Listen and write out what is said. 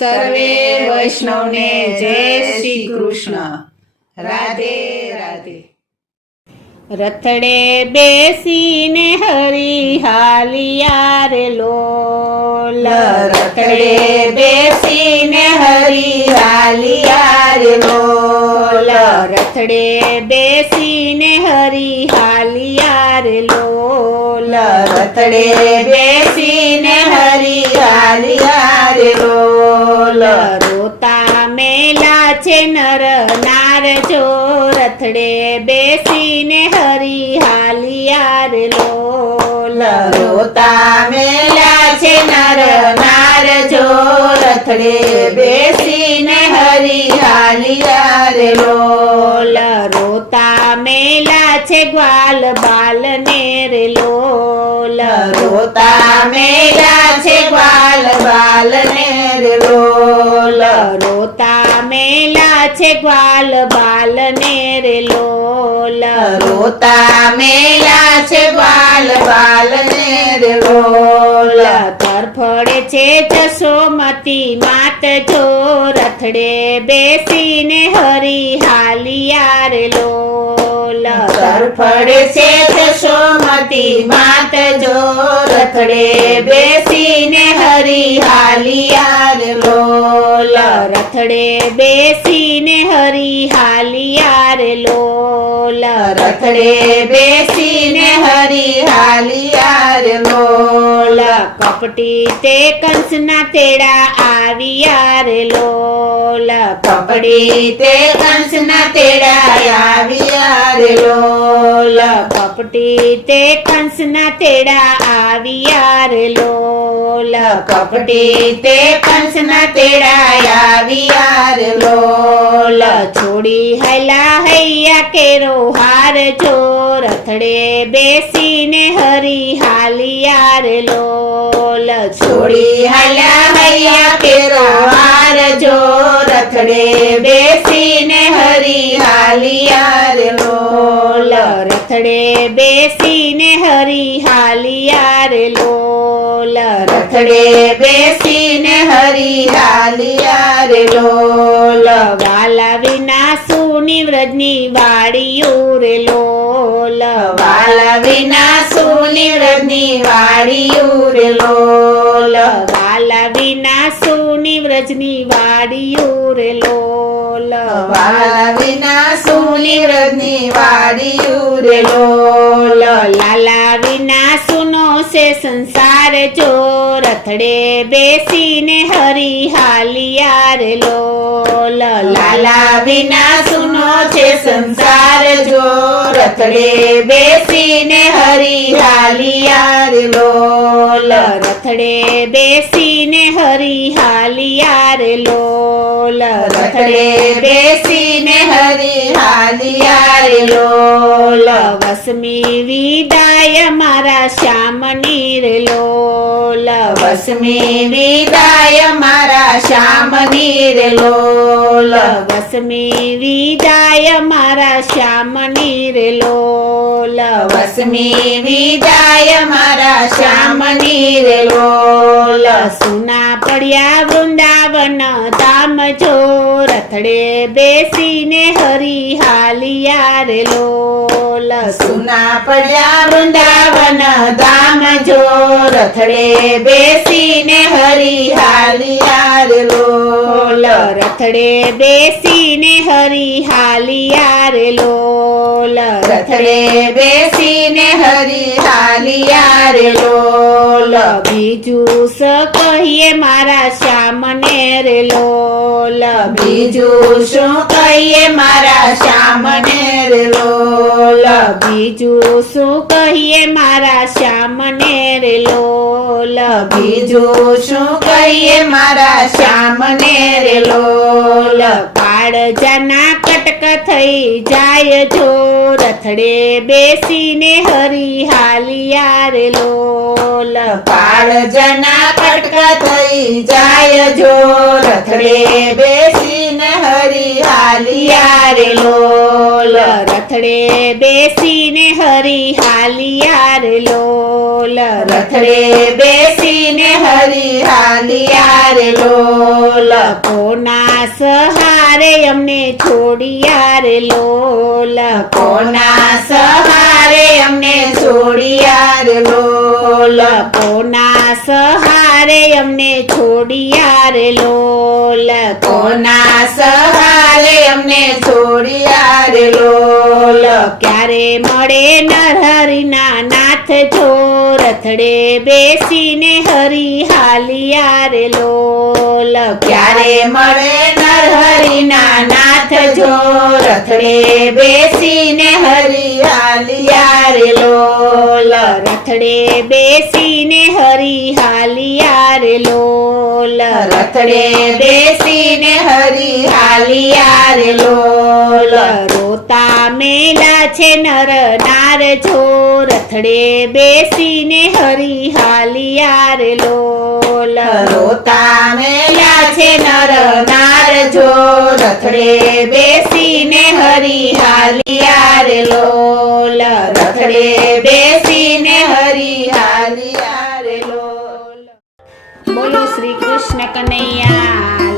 સર્વે વૈષ્ણવને જય શ્રી કૃષ્ણ. રાધે રાધે. રથડે બેસીને હરી હાલિયા રે લોલ, રથડે બેસીને હરી હાલિયા રે લોલ, રથડે બેસીને હરી હાલિયા રે લોલ, રથડે બેસીને હરી હાલિયા રે લોલ. રોતા મેલા છે નર નાર જો, રથડે બેસીને હરી હાલિયા રે લોલ, રોતા મેલા છે નર નાર જો, રથડે બેસીને હરી હાલિયા રે લોલ. રોતા મેલા છે ગ્વાલ બાલ ને રે લોલ, રોતા મેલા છે ગ્વાલ બાલ ને રે લોલ, રોતા મેલા છે ગ્વાલ બાલ ને રે લોલ, રોતા મેલા છે ગ્વાલ બાલ ને રે લોલ. તરફડે છે જશોમતી માત જો, રથડે બેસીને હરી હાલિયા રે લોલ, તરફડે છે જશોમતી માત જો, રથડે બેસીને હરી હાલિયા રે લોલ, રથડે બેસીને હરી હાલિયા રે લોલ, રથડે બેસીને હરી હાલિયા રે લોલ. કપટી તે કંસના તેડા આવ્યા રે લોલ, કપડી તે કંસના તેડા આવ્યા રે લોલ, કપટી તે કંસના તેડા આવ્યા રે લોલ, કપટી તે કંસના તેડા આવ્યા રે લોલ. છોડી હૈલા હૈયા કેરો હાર જો, રથડે બેસીને હરી હાલિયા રે લોલ, છોડી હાલ્યા હૈયા કેરો હાર જો, રથડે બેસીને હરી હાલિયા રે લોલ, રથડે બેસીને હરી હાલિયા રે લોલ, રથડે બેસીને હરી હાલિયા રે લોલ. વાલા વિના સુની વ્રજની વાડીયું રે લોલ, વાલા વિના સુની વ્રજની વાડીયું રે લોલ, વાલા વિના સુની વ્રજની વાડીયું રે લોલ, વાલા વિના સુની વ્રજની વાડીયું રે લોલ. લાલા વિના સુનો છે સંસાર જો, રથડે બેસીને હરી હાલિયા રે લોલ, લાલા વિના સુનો છે સંસાર જો, રથડે બેસીને હરી હાલિયા રે લોલ, રથડે બેસીને હરી હાલિયા રે લોલ, રથડે બેસીને હરી હાલિયા રે લોલ. વસમી વિદાય મારા શ્યામની રે લોલ, વસમી વિદાય મારા શ્યામની રે લોલ, વસમી વિદાય મારા શ્યામની રે લોલ, વસમી વિદાય મારા શ્યામની રે લોલ. સુના પડ્યા વૃંદાવન ધામ જો, રથડે બેસીને હરી હાલિયા રે લોલ, સુના પડ્યા વૃંદાવન ધામ જો, રથડે બેસીને હરી હાલિયા રે લોલ, રથડે બેસીને હરી હાલિયા રે લોલ, રથડે બેસીને હરી હાલિયા રે લોલ. બીજું સ કહીએ મારા શ્યામને રે લોલ, બીજું શું કહીએ મારા શ્યામને રે લોલ, બીજું શું કહીએ મારા શ્યામને રે લોલ, બીજું શું કહીએ મારા શ્યામને રે લોલ. કાળજાના કટક થઈ જાય જો, રથડે બેસીને હરી હાલિયા રે લોલ, કાળજના કટકા થઈ જાય જો, રથડે બેસીને હરી હાલિયા રે લોલ, રથડે બેસીને હરી હાલિયા રે લોલ. રથડે બેસીને હરી હાલિયા રે લોલ. કોના સહારે અમને છોડિયા રે લોલ. કોના સહારે અમને છોડિયા રે લોલ. કોના સહારે અમને છોડિયા રે લોલ. કોના સહારે અમને છોડિયા રે લોલ. ક્યારે મળે નરહરિના નાથ જો રથડે બેસીને હરી હાલિયા રે લોલ. ક્યારે મળે નરહરિના નાથ જો રથડે બેસીને હરી હાલિયા રે લોલ. રથડે બેસીને હરી હાલિયા રે લોલ. રથડે બેસીને હરી હાલિયા રે લોલ. રોતા મેલા છે નર નાર જો રથડે બેસીને હરી હાલિયા રે લોલ. રોતા મેલા છે નર નાર જો રથડે બેસીને હરી હાલિયા રે લોલ. રથડે બેસીને હરી હાલિયા રે લોલ. બોલો શ્રી કૃષ્ણ કનૈયા